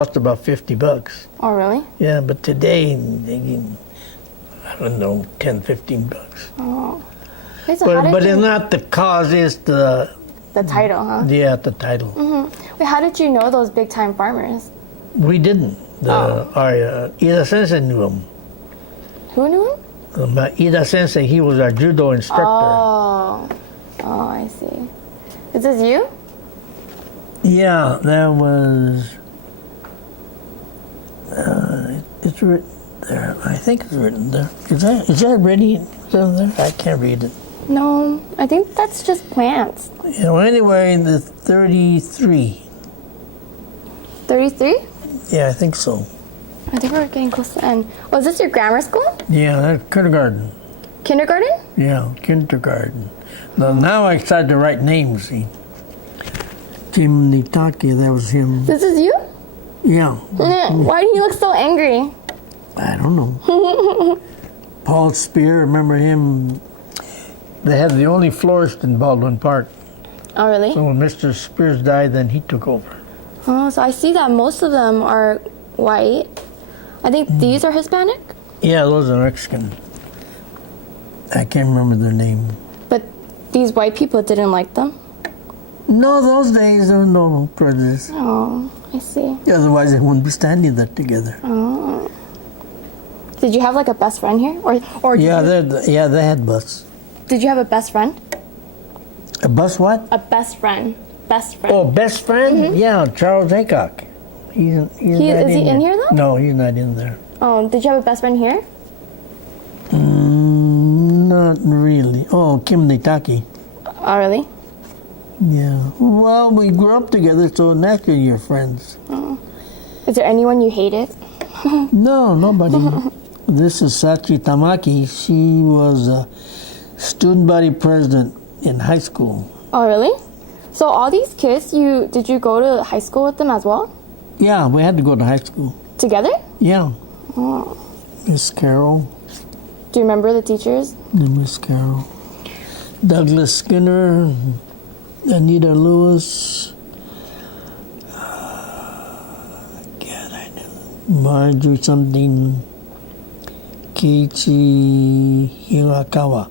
cost about $50. Oh, really? Yeah, but today, I don't know, 10, $15. Oh. Wait, so how did But you... it's not the cause, it's the title, huh? yeah, the title. Wait, how did you know those big time farmers? We didn't. Our Ida Sensei knew him. Who knew him? Ida Sensei, he was our judo instructor. Oh, I see. Is this you? Yeah, that was. It's written there. I think it's written there. Is that ready? Is that there? I can't read it. No, I think that's just plants. You know, anyway, the 33. 33? Yeah, I think so. I think we're getting close to the end. Was this your grammar school? Yeah, that's kindergarten. Kindergarten? Yeah, kindergarten. Now I started to write names, see. Jim Nitaki, that was him. This is you? Yeah. Why do you look so angry? I don't know. Paul Spear, remember him? They had the only florist in Baldwin Park. Oh, really? So when Mr. Spears died, then he took over. Oh, so I see that most of them are white. I think these are Hispanic? Yeah, those are Mexican. I can't remember their name. But these white people didn't like them? No, those days there was no prejudice. Oh, I see. Otherwise, they wouldn't be standing there together. Oh. Did you have like a best friend here? Or did they had bus. Did you have a best friend? A bus what? A best friend. Best friend. Oh, best friend? Yeah, Charles Aycock. Is he in here though? No, he's not in there. Oh, did you have a best friend here? Not really. Oh, Kim Nitaki. Oh, really? Yeah. Well, we grew up together, so naturally you're friends. Oh. Is there anyone you hated? No, nobody. This is Sachi Tamaki. She was a student body president in high school. Oh, really? So all these kids, did you go to high school with them as well? Yeah, we had to go to high school. Together? Yeah. Oh. Miss Carroll. Do you remember the teachers? Miss Carroll. Douglas Skinner. Anita Lewis. God, I know. Marjorie something. Keiichi Hirakawa.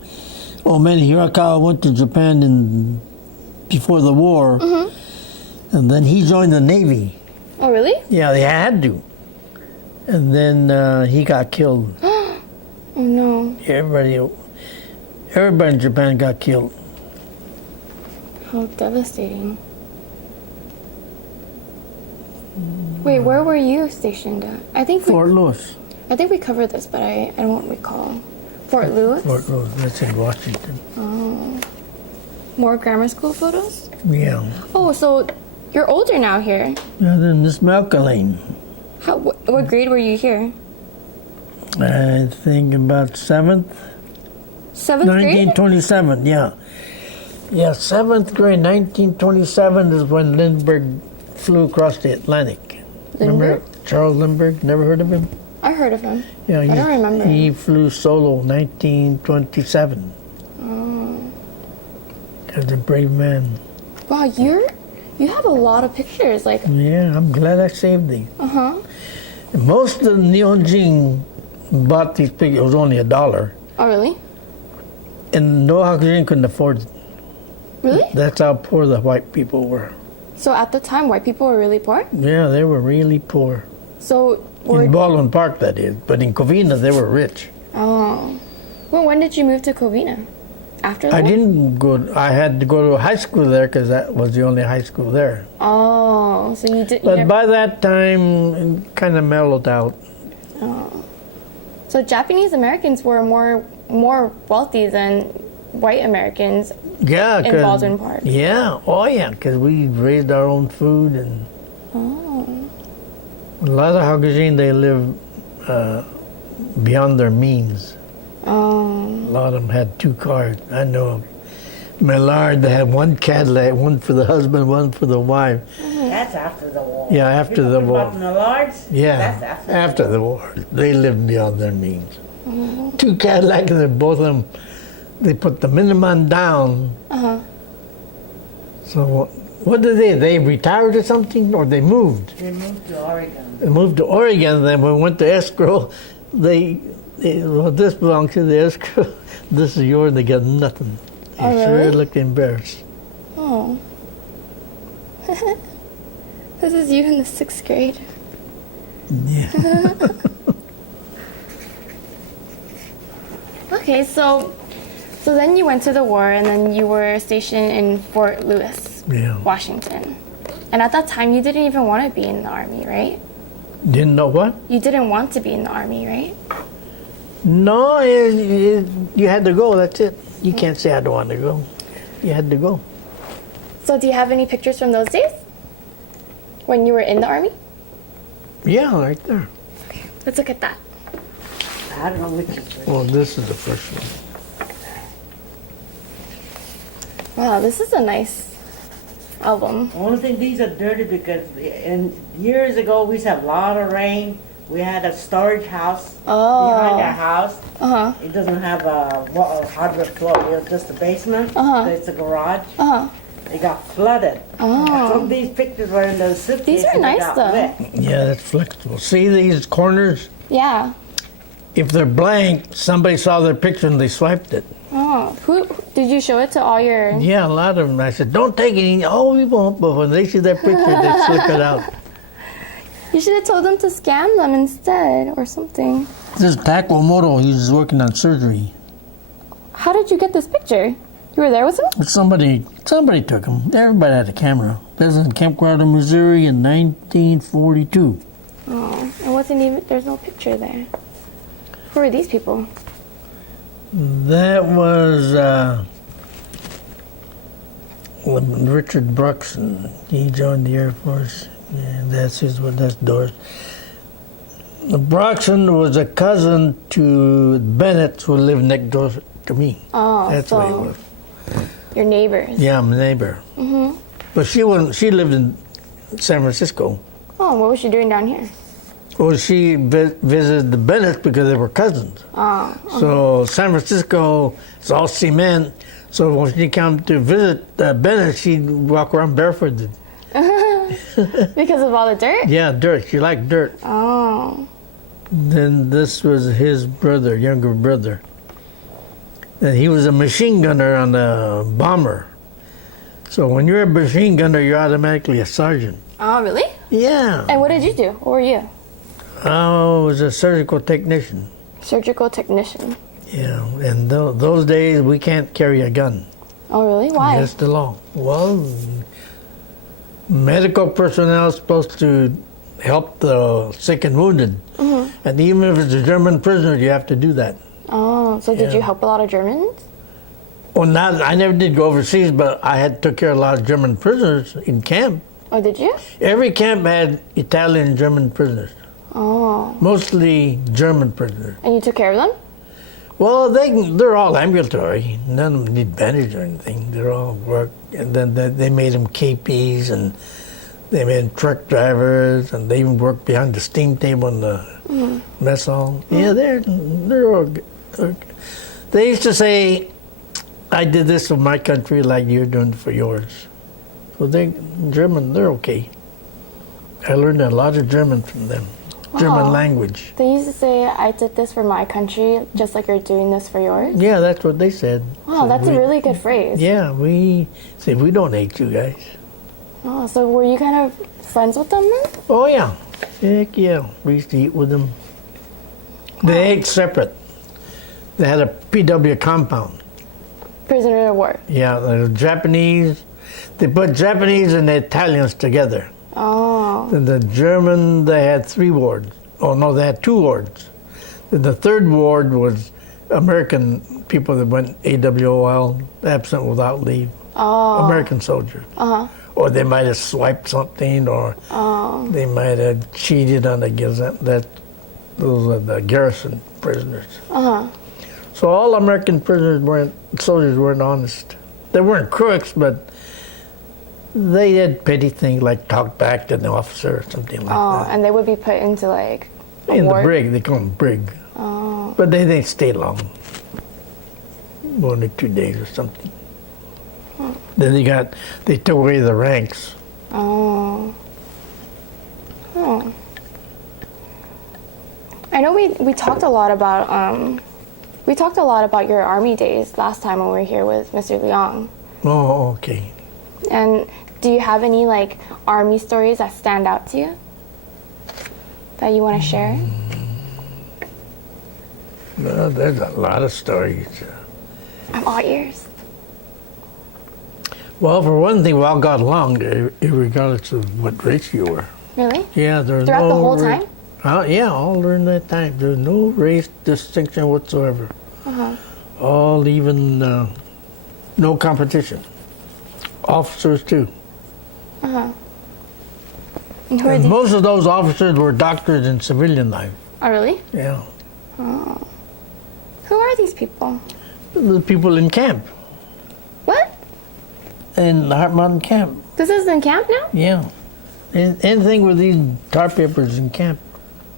Oh man, Hirakawa went to Japan before the war, and then he joined the Navy. Oh, really? Yeah, they had to. And then he got killed. Oh, no. Everybody in Japan got killed. How devastating. Wait, where were you stationed at? Fort Lewis. I think we covered this, but I don't recall. Fort Lewis? Fort Lewis, that's in Washington. Oh. More grammar school photos? Yeah. Oh, so you're older now here. Yeah, then Miss Malcolane. What grade were you here? I think about 7th. 7th grade? 1927, yeah. Yeah, 7th grade, 1927 is when Lindbergh flew across the Atlantic. Lindbergh? Remember Charles Lindbergh? Never heard of him? I heard of him. Yeah, I don't remember. He flew solo 1927. Oh. He's a brave man. Wow, you have a lot of pictures. Like. Yeah, I'm glad I saved these. Uh-huh. Most of the Nihonjin bought these pictures. It was only $1. Oh, really? And no Hakujin couldn't afford it. Really? That's how poor the white people were. So at the time, white people were really poor? Yeah, they were really poor. So in Baldwin Park, that is. But in Covina, they were rich. Oh. Well, when did you move to Covina? After that? I didn't go. I had to go to high school there because that was the only high school there. Oh, so you did. But by that time, it kind of mellowed out. Oh. So Japanese Americans were more wealthy than white Americans. Yeah, in Baldwin Park. Yeah, oh yeah, because we raised our own food and. Oh. A lot of Hakujin, they live beyond their means. Oh. A lot of them had 2 cars. I know Millard, they had 1 Cadillac, one for the husband, one for the wife. That's after the war. Yeah, after the war. About Millards? Yeah, That's after the war. They lived beyond their means. 2 Cadillacs, and both of them, they put the minimum down. Uh-huh. So What did they retired or something, or they moved? They moved to Oregon. They moved to Oregon, then when we went to escrow, well, this belongs to the escrow. This is yours, they got nothing. They Oh, sure really? looked embarrassed. Oh. This is you in the 6th grade. Yeah. Okay, so then you went to the war, and then you were stationed in Fort Lewis, Yeah. Washington. And at that time, you didn't even want to be in the Army, right? Didn't know what? You didn't want to be in the Army, right? No, you had to go, that's it. You can't say I don't want to go. You had to go. So do you have any pictures from those days? When you were in the Army? Yeah, right there. Okay, let's look at that. I don't know which is which. Well, this is the first one. Wow, this is a nice album. Only thing, these are dirty because years ago we used to have a lot of rain. We had a storage house behind our house. Uh-huh. It doesn't have a hardwood floor. It was just a basement. Uh-huh. So it's a garage. Uh-huh. It got flooded. Oh. Some of these pictures were in the suitcases. These are nice, got though. wet. Yeah, that's flexible. See these corners? Yeah. If they're blank, somebody saw their picture and they swiped it. Oh, who did you show it to all your... Yeah, a lot of them. I said, don't take it. Oh, we won't. But when they see that picture, they slip it out. You should have told them to scan them instead or something. This is Takamoto. He's working on surgery. How did you get this picture? You were there with him? Somebody took him. Everybody had a camera. This is in Camp Crowder, Missouri in 1942. Oh, it wasn't even... There's no picture there. Who are these people? That was Richard Brooks, and he joined the Air Force. Yeah, that's Doris. Broxton was a cousin to Bennett, who lived next door to me. Oh, That's so what he was. your neighbors. Yeah, my neighbor. Mm-hmm. But she lived in San Francisco. Oh, what was she doing down here? Well, she visited the Bennett because they were cousins. Oh, So San Francisco is all cement. So when she came to visit Bennett, she'd walk around barefooted. because of all the dirt? Yeah, dirt. She liked dirt. Oh. Then this was his brother, younger brother. And he was a machine gunner on a bomber. So when you're a machine gunner, you're automatically a sergeant. Oh, really? Yeah. And what did you do? What were you? I was a surgical technician. Surgical technician. Yeah, and those days we can't carry a gun. Oh, really? Why? That's the law. Well, medical personnel is supposed to help the sick and wounded. Mm-hmm. And even if it's a German prisoner, you have to do that. Oh, so did you help a lot of Germans? Well, I never did go overseas, but I took care of a lot of German prisoners in camp. Oh, did you? Every camp had Italian and German prisoners, Oh. mostly German prisoners. And you took care of them? Well, they're all ambulatory. None of them need bandage or anything. They're all work. And then they made them KPs, and they made them truck drivers, and they even worked behind the steam table in the mess hall. Yeah, they're all good. They used to say, I did this for my country like you're doing it for yours. So German, they're okay. I learned a lot of German from them. German Wow. language. They used to say, I did this for my country, just like you're doing this for yours. Yeah, that's what they said. Wow, So that's a we- really good phrase. Yeah, we say we don't hate you guys. Oh, so were you kind of friends with them then? Oh yeah, heck yeah. We used to eat with them. They ate separate. They had a PW compound. Prisoner of war. Yeah, the Japanese. They put Japanese and the Italians together. Oh. Then the German, they had 3 wards. Oh no, they had 2 wards. Then the 3rd ward was American people that went AWOL, absent without leave. Oh. American soldiers. Uh-huh. Or they might have swiped something, or they might have cheated on the Gazette. Those are the garrison prisoners. Uh-huh. So all American soldiers weren't honest. They weren't crooks, but they did petty things like talk back to the officer or something like Oh, that. and they would be put into like a In the ward? brig, they call them brig. Oh. But they didn't stay long. 1 or 2 days or something. Then they took away the ranks. Oh. Oh. I know we talked a lot about your army days last time when we were here with Mr. Leong. Oh, okay. And do you have any like army stories that stand out to you that you want to share? Well, there's a lot of stories. I'm all ears. Well, for one thing, we all got along, regardless of what race you were. Really? Yeah, there's Throughout the whole time? Yeah, all during that time. There's no race distinction whatsoever. Uh-huh. All even, no competition. Officers too. Uh-huh. And who are And these? most of those officers were doctors in civilian life. Oh, really? Yeah. Oh. Who are these people? The people in camp, What? in the Heart Mountain camp. This is in camp now? Yeah. Anything with these tar papers in camp.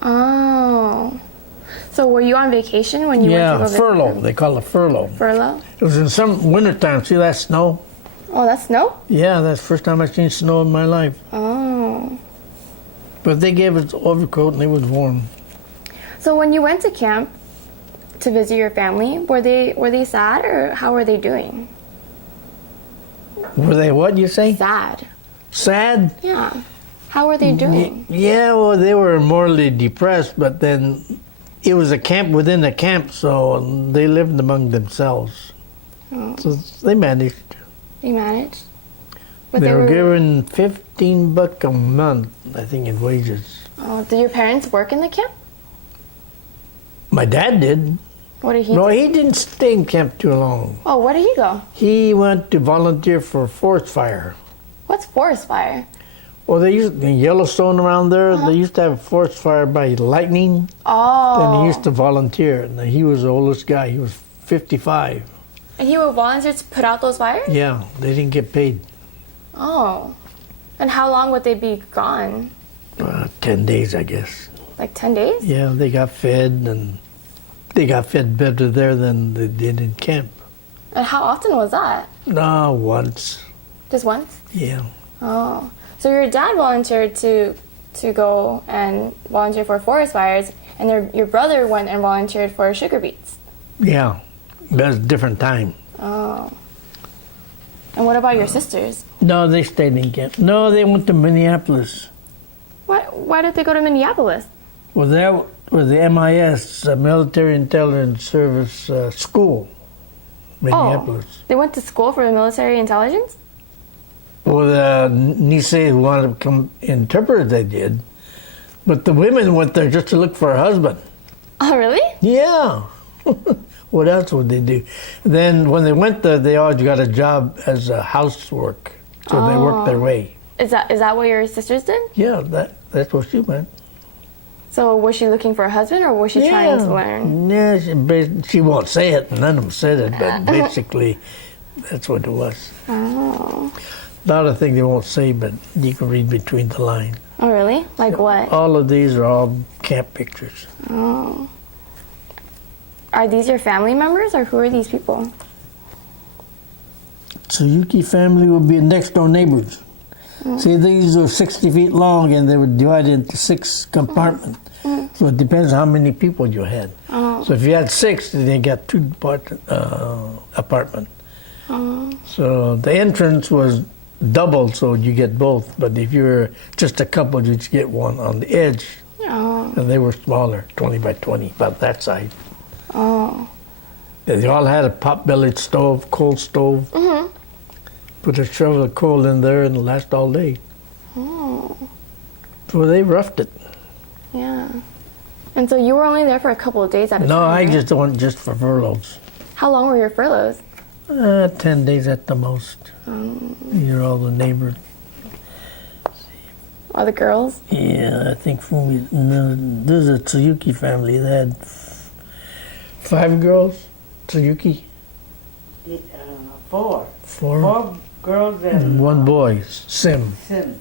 Oh. So were you on vacation when you went to go visit furlough. them? They call it furlough. Furlough? It was in some wintertime. See that snow? Oh, that's snow? Yeah, that's the first time I've seen snow in my life. Oh. But they gave us overcoat and it was warm. So when you went to camp to visit your family, were they sad or how were they doing? Were they what, you say? Sad. Sad? Yeah. How were they doing? Yeah, well, they were morally depressed, but then it was a camp within a camp, so they lived among themselves. Oh. So they managed. They managed? But They were given $15 a month, I think, in wages. Oh, did your parents work in the camp? My dad did. What did he No, do? he didn't stay in camp too long. Oh, where did he go? He went to volunteer for forest fire. What's forest fire? Well, they used in Yellowstone around there. They used to have a forest fire by lightning. Oh. And he used to volunteer. And he was the oldest guy. He was 55. And he would volunteer to put out those fires? Yeah, they didn't get paid. Oh. And how long would they be gone? 10 days, I guess. Like 10 days? Yeah, they got fed, and they got fed better there than they did in camp. And how often was that? No, once. Just once? Yeah. Oh. So your dad volunteered to go and volunteer for forest fires, and your brother went and volunteered for sugar beets. Yeah. That was a different time. Oh. And what about your sisters? No, they stayed in camp. No, they went to Minneapolis. Why did they go to Minneapolis? Well, that was the MIS, Military Intelligence Service School, Minneapolis. Oh, they went to school for the military intelligence? Well, the Nisei who wanted to become interpreters, they did. But the women went there just to look for a husband. Oh, really? Yeah. What else would they do? Then when they went there, they always got a job as a housework. So they worked their way. Is that what your sisters did? Yeah, that's what she meant. So was she looking for a husband, or was she trying to learn? Yeah, she won't say it. None of them said it, but basically, that's what it was. Oh. A lot of things they won't say, but you can read between the lines. Oh, really? Like what? All of these are all camp pictures. Oh. Are these your family members, or who are these people? Tsuyuki family would be next door neighbors. See, these are 60 feet long, and they were divided into 6 compartments. So it depends how many people you had. Oh. So if you had 6, then you got 2 apartments. Oh. So the entrance was double, so you get both. But if you were just a couple, you just get one on the edge. Oh. And they were smaller, 20 by 20, about that size. Oh. They all had a pot-bellied stove, coal stove. Mm-hmm. Put a shovel of coal in there and it'll last all day. Oh. So they roughed it. Yeah. And so you were only there for a couple of days at a time, No, I right? just went just for furloughs. How long were your furloughs? 10 days at the most. You're all the neighbors. Are the girls? Yeah, I think Fumi. No, this is a Tsuyuki family. They had 5 girls. Tsuyuki. 4. 4. 4 girls and 1 boy, Sim. Sim.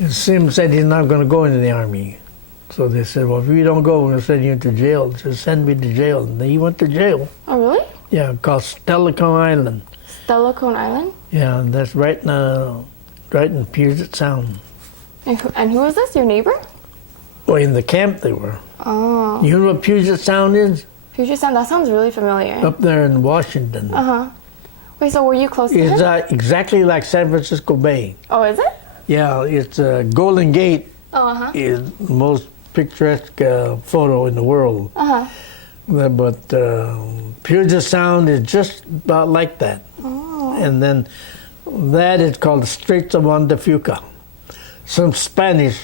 And Sim said he's not going to go into the army. So they said, well, if you don't go, we're going to send you into jail. He said, send me to jail. And he went to jail. Oh, really? Yeah, called Steilacoa Island. Steilacoane Island? Yeah, and that's right in Puget Sound. And who was this? Your neighbor? Well, in the camp they were. Oh. You know what Puget Sound is? Puget Sound, that sounds really familiar. Up there in Washington. Uh-huh. Wait, so were you close to It's him? exactly like San Francisco Bay. Oh, is it? Yeah, it's Golden Gate Oh, uh-huh. is the most picturesque photo in the world. Uh-huh. But Puget Sound is just about like that. Oh. And then that is called the Straits of Juan de Fuca. Some Spanish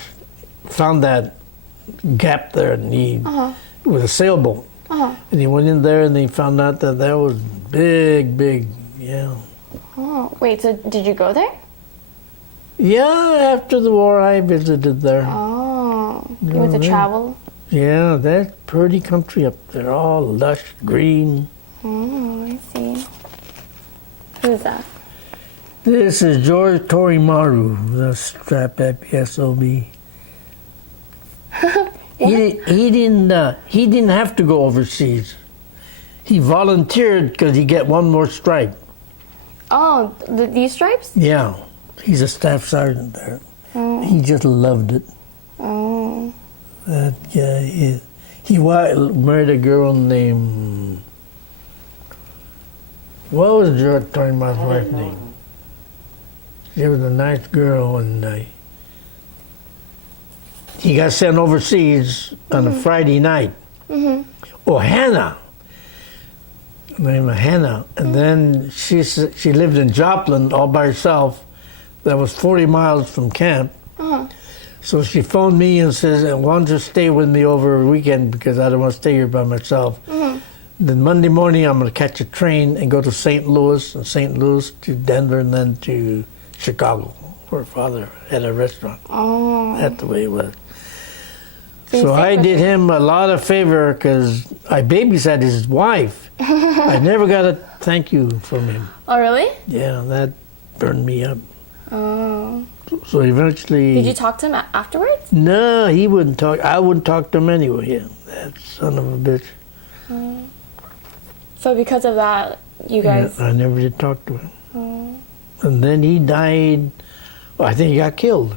found that gap there and with a sailboat. Uh-huh. And he went in there and he found out that was big, yeah. Oh, wait, so did you go there? Yeah, after the war I visited there. Oh. You went to yeah. travel? Yeah, that's pretty country up there, all lush, green. Oh, I see. Who's that? This is George Torimaru, the strap FPSOB. He didn't have to go overseas. He volunteered because he get one more stripe. Oh, these stripes? Yeah, he's a staff sergeant there. Oh. He just loved it. Oh. That guy he married a girl named. What was George Torimaru's wife's name? She was a nice girl, and he got sent overseas on a Friday night. Mm-hmm. Oh, Hannah. Name of Hannah. And then she lived in Joplin all by herself. That was 40 miles from camp. Uh-huh. So she phoned me and says, why don't you stay with me over a weekend because I don't want to stay here by myself. Mm-hmm. Then Monday morning I'm going to catch a train and go to St. Louis, and St. Louis to Denver, and then to Chicago, where her father had a restaurant. Oh. That's the way it was. So you So I stayed with did her? him a lot of favor because I babysat his wife. I never got a thank you from him. Oh, really? Yeah, that burned me up. Oh. So eventually... Did you talk to him afterwards? No, he wouldn't talk. I wouldn't talk to him anyway. Yeah, that son of a bitch. So because of that, you guys... Yeah, I never did talk to him. Oh. And then he died. Well, I think he got killed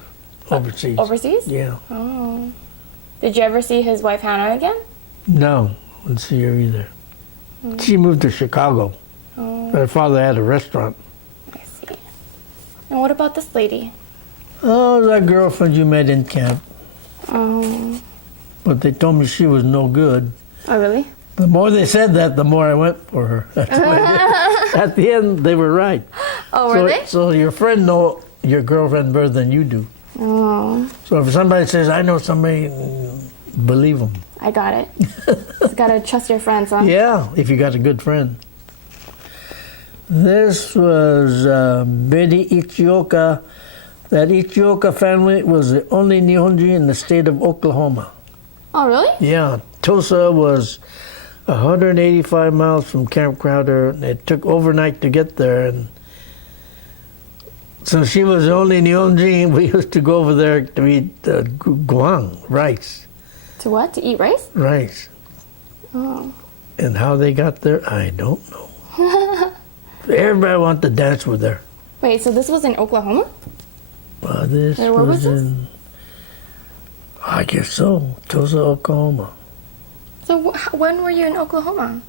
overseas. Overseas? Yeah. Oh. Did you ever see his wife Hannah again? No, I didn't see her either. She moved to Chicago. Oh, Her father had a restaurant. I see. And what about this lady? Oh, that girlfriend you met in camp. Oh. But they told me she was no good. Oh, really? The more they said that, the more I went for her. That's what I did. At the end, they were right. Oh, were they? So your friend know your girlfriend better than you do. Oh. So if somebody says, I know somebody, believe them. I got it. Just gotta trust your friends, huh? Yeah, if you got a good friend. This was Betty Ichioka. That Ichioka family was the only Nihonji in the state of Oklahoma. Oh, really? Yeah, Tulsa was 185 miles from Camp Crowder. It took overnight to get there, and so she was the only Nihonji. We used to go over there to eat guang, rice. To what? To eat rice? Rice. Oh. And how they got there, I don't know. Everybody wanted to dance with her. Wait, so this was in Oklahoma? This Where was this? in, I guess so, Tulsa, Oklahoma. So when were you in Oklahoma?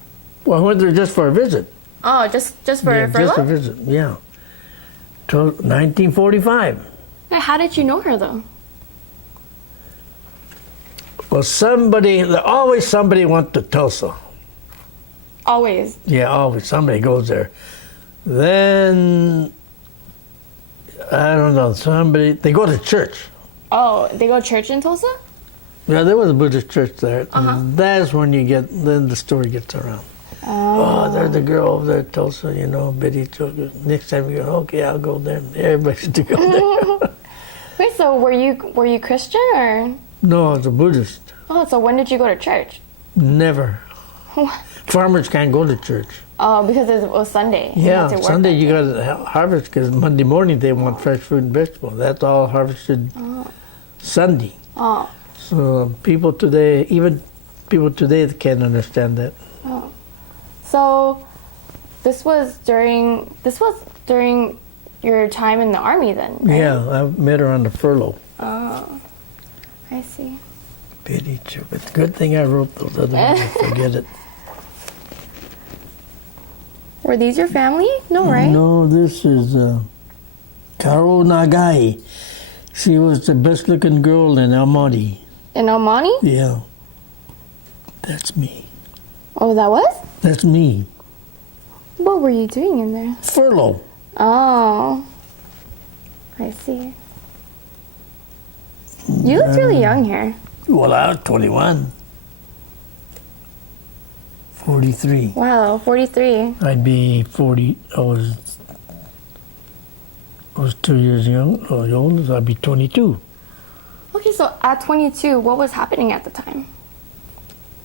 Well, I went there just for a visit. Oh, just for Yeah, just a furlough? visit, yeah. 1945. Hey, how did you know her though? Well, always somebody went to Tulsa. Always. Yeah, always somebody goes there. Then, I don't know, they go to church. Oh, they go to church in Tulsa? Yeah, there was a Buddhist church there. Uh-huh. That's when then the story gets around. Oh, there's the girl over there at Tulsa, Betty. Next time you go, okay, I'll go there. Everybody to go there. Wait, so were you Christian or? No, I was a Buddhist. Oh, so when did you go to church? Never. Farmers can't go to church. Oh, because it was Sunday. You Yeah, had to work Sunday that you day. got to harvest because Monday morning they want fresh fruit and vegetables. That's all harvested Sunday. Oh. So people today, even people today can't understand that. Oh. So this was during your time in the army then, right? Yeah, I met her on the furlough. Oh, I see. Pity too, but good thing I wrote those other ones. I forget it. Were these your family? No, right? No, this is Karo Nagai. She was the best looking girl in Almaty. In Almani? Yeah. That's me. Oh, that was? That's me. What were you doing in there? Furlough. Oh, I see. You look really young here. Well, I was 21. 43. Wow, 43. I'd be 40. I was 2 years young. Old. So I'd be 22. Okay, so at 22, what was happening at the time?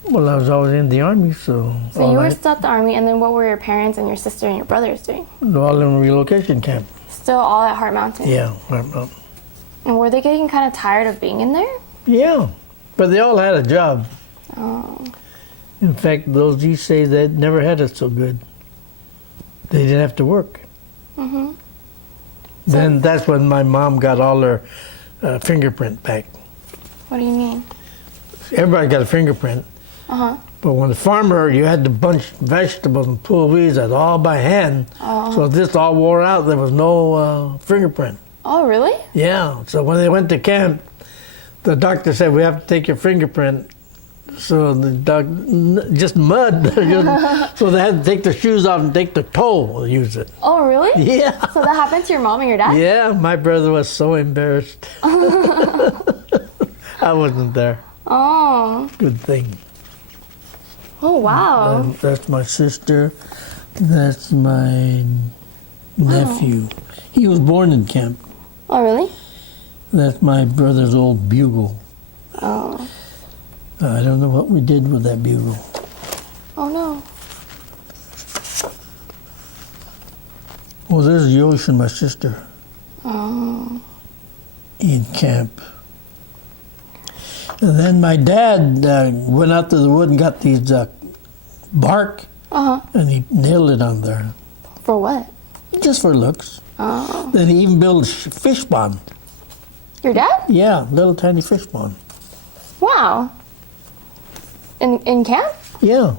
Well, I was always in the army, so. So you were still at the army, and then what were your parents and your sister and your brothers doing? All in relocation camp. Still all at Heart Mountain? Yeah. And were they getting kind of tired of being in there? Yeah, but they all had a job. Oh. In fact, those you say that never had it so good. They didn't have to work. Mm-hmm. Then that's when my mom got all her fingerprint back. What do you mean? Everybody got a fingerprint. Uh-huh. But when the farmer, you had to bunch vegetables and pull weeds out all by hand. Oh. So if this all wore out, there was no fingerprint. Oh, really? Yeah. So when they went to camp, the doctor said, we have to take your fingerprint. So the just mud. So they had to take the shoes off and take the toe and use it. Oh, really? Yeah. So that happened to your mom and your dad? Yeah, my brother was so embarrassed. I wasn't there. Oh. Good thing. Oh, wow. That's my sister. That's my nephew. He was born in camp. Oh, really? That's my brother's old bugle. Oh. I don't know what we did with that bugle. Oh, no. Well, this is Yoshi, my sister, Oh. in camp. And then my dad went out to the wood and got these bark, Uh-huh. and he nailed it on there, For what? just for looks. Oh. Then he even built a fish pond. Your dad? Yeah, little tiny fish pond. Wow. In camp? Yeah.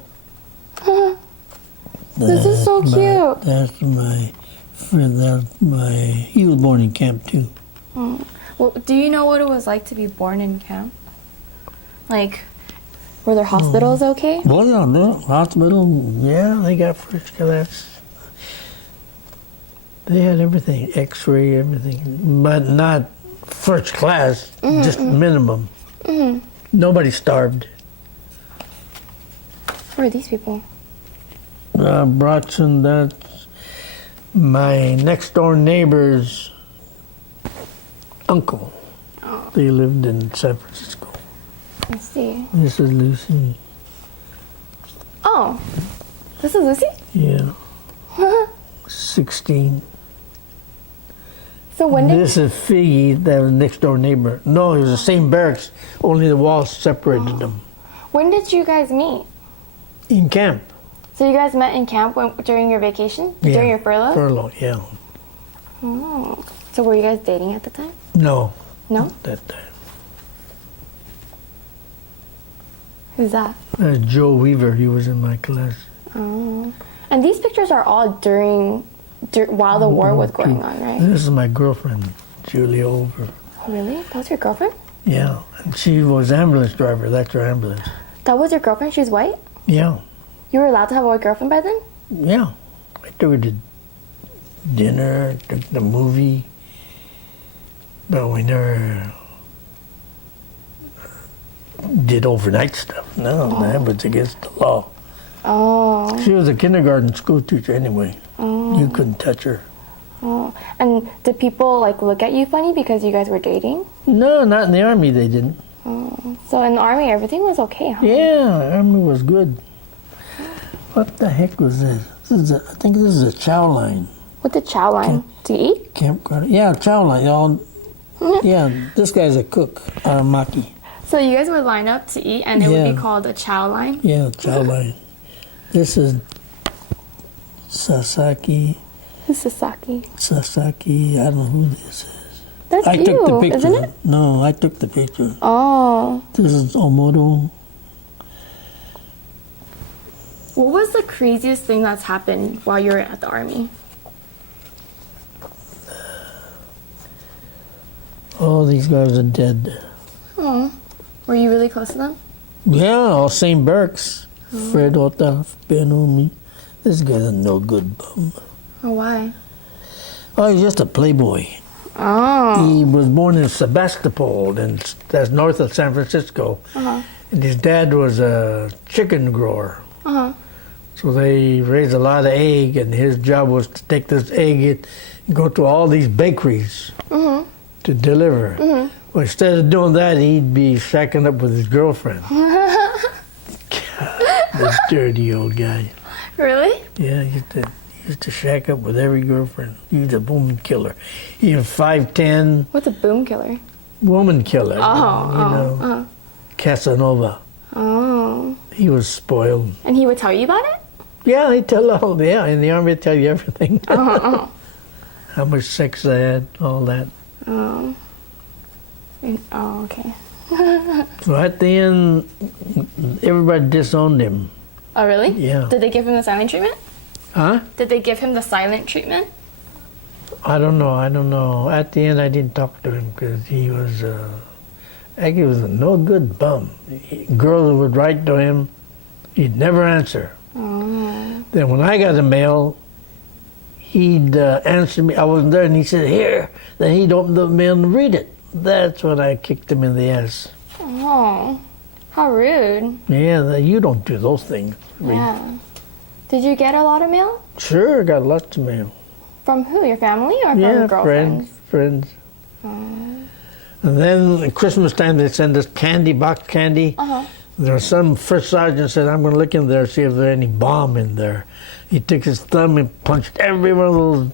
This is so cute. That's my friend. He was born in camp too. Well, do you know what it was like to be born in camp? Like, were there hospitals okay? Well, no, no hospital. Yeah, they got first class. They had everything, X-ray, everything, but not first class. Just minimum. Nobody starved. Who are these people? Bratson, that's my next door neighbor's uncle. Oh. They lived in San Francisco. I see. This is Lucy. Oh. This is Lucy? Yeah. 16. So when did... This is Figgy, that was next door neighbor. No, it was the same barracks, only the walls separated them. When did you guys meet? In camp. So you guys met in camp during your vacation? Yeah. During your furlough? Furlough, yeah. Oh. So were you guys dating at the time? No. No? Not that time. Who's that? Joe Weaver, he was in my class. Oh. And these pictures are all while the war was going on, right? This is my girlfriend, Julia Over. Oh, really? That was your girlfriend? Yeah, and she was ambulance driver. That's her ambulance. That was your girlfriend? She's white? Yeah, You were allowed to have a white girlfriend by then? yeah. I took her to dinner, took the movie, but we never did overnight stuff. No, that was against the law. Oh. She was a kindergarten school teacher anyway. Oh. You couldn't touch her. Oh. And did people look at you funny because you guys were dating? No, not in the army. They didn't. Oh. So in the army everything was okay, huh? Yeah, army was good. What the heck was this? I think this is a chow line. With the chow line. To eat? Campground. Yeah, chow line. Yeah, this guy's a cook, Maki. So you guys would line up to eat and it would Yeah. be called a chow line? Yeah, chow line. This is Sasaki. Who's Sasaki? Sasaki, I don't know who this is. That's I you, took the picture. isn't it? No, I took the picture. Oh. This is Omoto. What was the craziest thing that's happened while you were at the army? All these guys are dead. Oh. Were you really close to them? Yeah, all St. Burke's. Fred Ota, Benumi. This guy's a no good bum. Oh, why? Oh, he's just a playboy. Oh. He was born in Sebastopol, and that's north of San Francisco. Uh-huh. And his dad was a chicken grower. Uh-huh. So they raised a lot of egg, and his job was to take this egg and go to all these bakeries Mm-hmm. to deliver. Mm-hmm. Well, instead of doing that, he'd be shacking up with his girlfriend. This dirty old guy. Really? Yeah, he used to shack up with every girlfriend. He was a woman killer. He was 5'10", What's a boom killer? woman killer. Oh. Casanova. Oh. He was spoiled. And he would tell you about it? Yeah, they tell all. Yeah, in the army, they tell you everything. Uh-huh. How much sex they had, all that. Oh. Oh, okay. So at the end, everybody disowned him. Oh, really? Yeah. Did they give him the silent treatment? Huh? Did they give him the silent treatment? I don't know. At the end, I didn't talk to him because he was a no good bum. Girls would write to him, he'd never answer. Oh. Then when I got the mail, he'd answer me. I wasn't there, and he said, "Here." Then he'd open the mail and read it. That's when I kicked him in the ass. Oh. How rude. Yeah, you don't do those things. Yeah. Did you get a lot of mail? Sure, got lots of mail. From who? Your family or from Yeah, girlfriends? friends. And then at Christmas time, they send us candy, box candy. Uh-huh. There was some first sergeant said, "I'm going to look in there, see if there's any bomb in there." He took his thumb and punched every one of those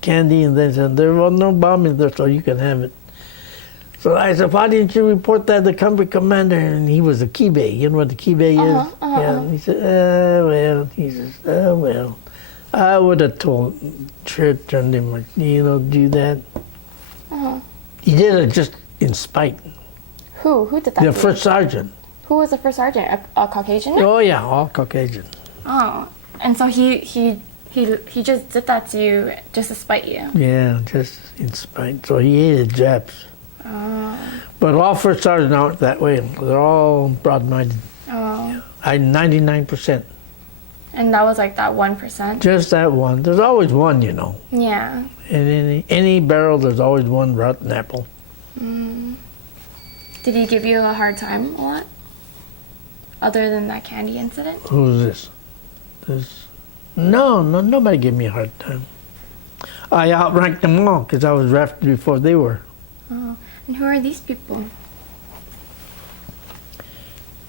candy, and then said, "There was no bomb in there, so you can have it." So I said, "Why didn't you report that to the company commander?" And he was a kibe. You know what the kibe is? Yeah. And he said, well. He says, well. I would have told, turned him, like, do that. Uh-huh. He did it just in spite. Who? Who did that? The to you? first sergeant. Who was the first sergeant? A Caucasian? Oh yeah, all Caucasian. Oh. And so he just did that to you just to spite you. Yeah, just in spite. So he hated Japs. Oh. But all first sergeants aren't that way. They're all broad-minded. Oh. 99%. And that was like that 1%? Just that one. There's always one, Yeah. In any barrel, there's always one rotten apple. Mm. Did he give you a hard time a lot? Other than that candy incident? Who's this? No, nobody gave me a hard time. I outranked them all because I was drafted before they were. Oh. And who are these people?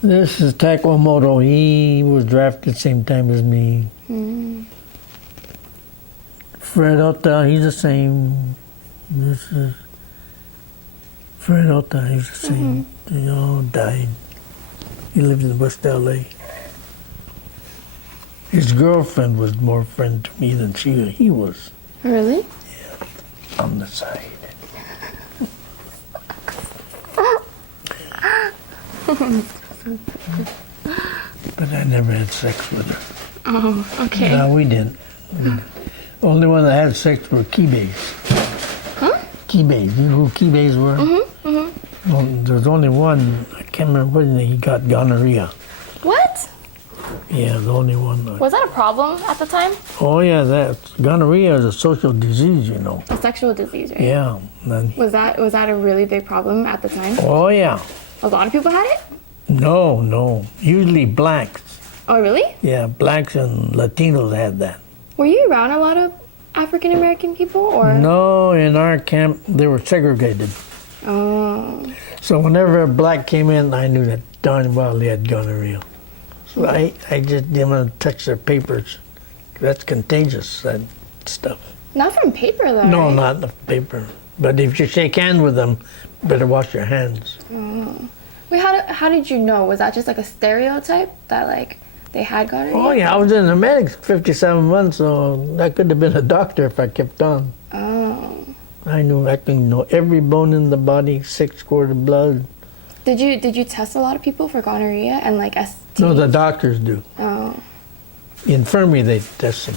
This is Takamoto. He was drafted same time as me. Mm. Fred Ota, he's the same. This is Fred Ota, he's the same. They all died. He lived in West LA. His girlfriend was more friend to me than he was. Really? On the side. But I never had sex with her. Oh, okay. No, we didn't. The only one that had sex were Kibes. Huh? Kibes. You know who Kibes were? Mm-hmm, mm-hmm. Well, there's only one. I can't remember when he got gonorrhea. What? Yeah, the only one. Was that a problem at the time? Oh, yeah, gonorrhea is a social disease, A sexual disease, right? Yeah. And Was that a really big problem at the time? oh, yeah. A lot of people had it? No. Usually blacks. Oh, really? Yeah, blacks and Latinos had that. Were you around a lot of African American people, or? No, in our camp, they were segregated. Oh. So whenever a black came in, I knew that darn well he had gonorrhea. So I just didn't want to touch their papers. That's contagious, that stuff. Not from paper, though. No, right? not the paper. But if you shake hands with them, better wash your hands. Oh. Wait, how did you know? Was that just like a stereotype that like they had gonorrhea? Oh yeah, I was in the medics 57 months, so I could have been a doctor if I kept on. Oh. I can know every bone in the body, 6 quarts of blood. Did you test a lot of people for gonorrhea and like STDs? No, the doctors do. Oh. The infirmary, they test them.